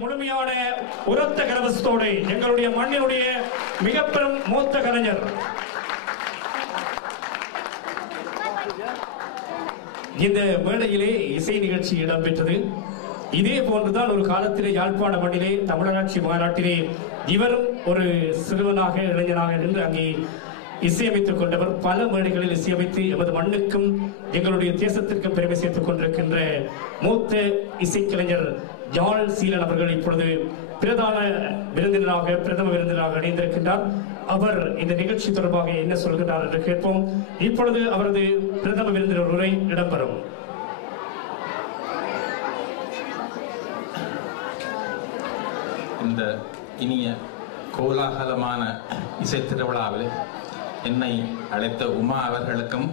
முழுமையான உரத்த கரவசத்தோடு எங்களுடைய மண்ணினுடைய மிக பெரும் மூத்த கலைஞர் இந்த மேடையிலே இசை நிகழ்ச்சி இடம்பெற்றது. இதே போன்றுதான் ஒரு காலத்திலே யாழ்ப்பாண மண்ணிலே தமிழராட்சி மாநாட்டிலே இவரும் ஒரு சிறுவனாக இளைஞனாக நின்று அங்கே இசையமைத்துக் கொண்டவர். பல மேடைகளில் இசையமைத்து எமது மண்ணுக்கும் எங்களுடைய தேசத்திற்கும் பெருமை சேர்த்துக் கொண்டிருக்கின்ற மூத்த இசைக்கலைஞர் ஜால் சீலன் அவர்கள் இப்பொழுது பிரதம விருந்தினராக இணைந்திருக்கின்றார். அவர் இந்த நிகழ்ச்சி தொடர்பாக என்ன சொல்கிறார் என்று கேட்போம். இப்பொழுது அவரது பிரதம விருந்தினர் உரை இடம்பெறும். இந்த இனிய கோலாகலமான இசை திருவிழாவில் என்னை அழைத்த உமா அவர்களுக்கும்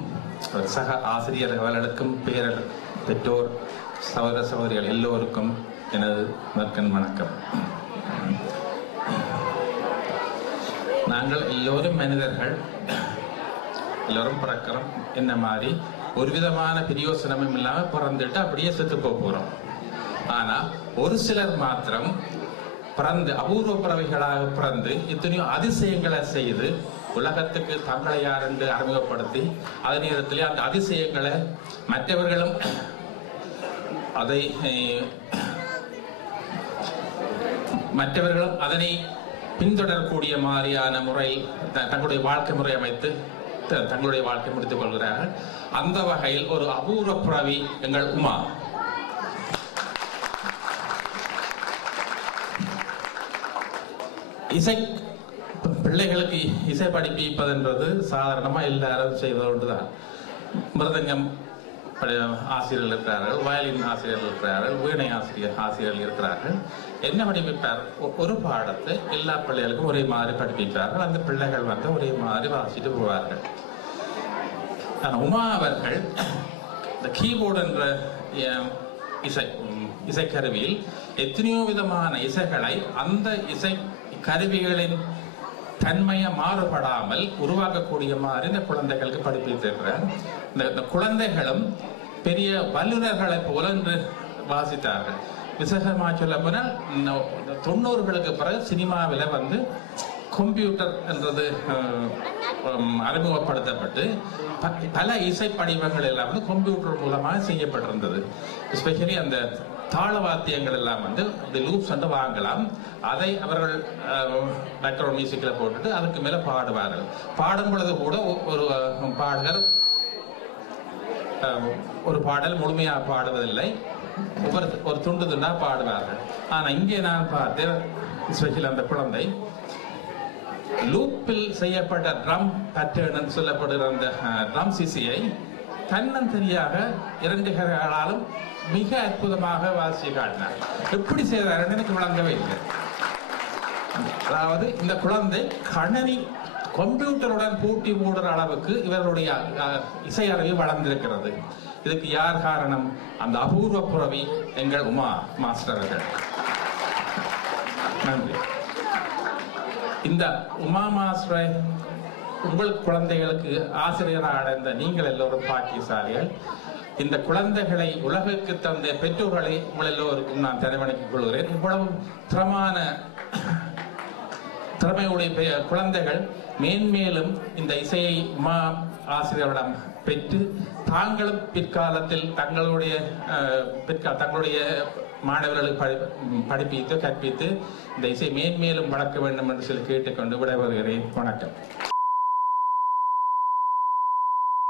சக ஆசிரியர் அவர்களுக்கும் பேரர் பெற்றோர் சகோதர சகோதரிகள் எல்லோருக்கும் எனது மற்கண் வணக்கம். நாங்கள் எல்லோரும் மனிதர்கள், எல்லோரும் பிறக்கிறோம். என்ன மாதிரி ஒரு விதமான பிரயோசனமும் இல்லாமல் பிறந்துட்டு அப்படியே செத்து போகிறோம். ஆனால் ஒரு சிலர் மாத்திரம் பிறந்து அபூர்வ பறவைகளாக பிறந்து இத்தனையோ அதிசயங்களை செய்து உலகத்துக்கு தங்களை யார் என்று அறிமுகப்படுத்தி அதே நேரத்திலே அந்த அதிசயங்களை மற்றவர்களும் அதனை பின்தொடரக்கூடிய மாதிரியான முறையில் தங்களுடைய வாழ்க்கை முறை அமைத்து தங்களுடைய வாழ்க்கை முடித்துக் கொள்கிறார்கள். அந்த வகையில் ஒரு அபூர்வ பிறவி எங்கள் உமா. இசை பிள்ளைகளுக்கு இசை படிப்பிப்பதுன்றது சாதாரணமா எல்லாரும் செய்வது ஒன்றுதான். மிருதங்கம் ஆசிரியர்கள் இருக்கிறார்கள், வயலின் ஆசிரியர்கள் இருக்கிறார்கள், வீணை ஆசிரியர்கள் இருக்கிறார்கள். என்ன படிப்பிப்பார்? ஒரு பாடத்தை எல்லா பிள்ளைகளுக்கும் ஒரே மாதிரி படிப்பிப்பார்கள். அந்த பிள்ளைகள் வந்து ஒரே மாதிரி வாசிட்டு போவார்கள். உமா அவர்கள் இந்த கீபோர்டு என்ற இசைக்கருவியில் எத்தனையோ விதமான இசைகளை அந்த இசை கருவிகளின் தன்மையை மாறுபடாமல் உருவாக்கக்கூடிய மாதிரி இந்த குழந்தைகளுக்கு படிப்பித்திருக்கிறார். இந்த குழந்தைகளும் பெரிய வல்லுநர்களை போல என்று வாசித்தார்கள். விசேஷமாக சொல்ல போனால் 90களுக்கு பிறகு சினிமாவில் வந்து கம்ப்யூட்டர் என்றது அறிமுகப்படுத்தப்பட்டு பல இசை படிவங்கள் எல்லாம் வந்து கம்ப்யூட்டர் மூலமாக செய்யப்பட்டிருந்தது. எஸ்பெஷலி அந்த தாள வாத்தியங்கள் எல்லாம் வந்து அப்படி லூப்ஸ் வந்து வாங்கலாம். அதை அவர்கள் பேக்ரவுண்ட் மியூசிக்கில் போட்டுட்டு அதுக்கு மேலே பாடுவார்கள். பாடும் பொழுது கூட ஒரு பாடகர் ஒரு பாடல் முழுமையாக பாடுவதில்லை, ஒரு துண்டு துண்டா பாடுவார்கள். ஆனால் இங்கே நான் பார்த்தேன், எஸ்பெஷலி அந்த குழந்தை லூப்பில் செய்யப்பட்ட ட்ரம் பேட்டர்ன் சொல்லப்படுகிற அந்த ட்ரம் சிசியை தன்னந்தனியாக 2 கைகளாலும் மிக அற்புதமாக வாசிச்சு காட்டினார். எப்படி செய்தார் எனக்கு விளங்கவே இல்லை. அதாவது இந்த குழந்தை கணனி கம்ப்யூட்டருடன் பூட்டி மூடுற அளவுக்கு இவருடைய இசை அறிவு வளர்ந்திருக்கிறது. இதுக்கு யார் காரணம்? அந்த அபூர்வ புறவி எங்கள் உமா மாஸ்டர்கள். நன்றி. இந்த உமா மாஸ்டரை உங்கள் குழந்தைகளுக்கு ஆசிரியராக அடைந்த நீங்கள் எல்லோரும் பாக்கியசாலிகள். இந்த குழந்தைகளை உலகுக்கு தந்த பெற்றோர்களை உங்கள் எல்லோருக்கும் நான் தலைவணங்கிக் கொள்கிறேன். இவ்வளவு திறமையுடைய குழந்தைகள் மேன்மேலும் இந்த இசையை உமா ஆசிரியரிடம் பெற்று தாங்களும் பிற்காலத்தில் தங்களுடைய மாணவர்களுக்கு படிப்பித்து கற்பித்து இந்த இசை மேன்மேலும் வளர்க்க வேண்டும் என்று சொல்லி கேட்டுக்கொண்டு விடைபெறுகிறேன். வணக்கம்.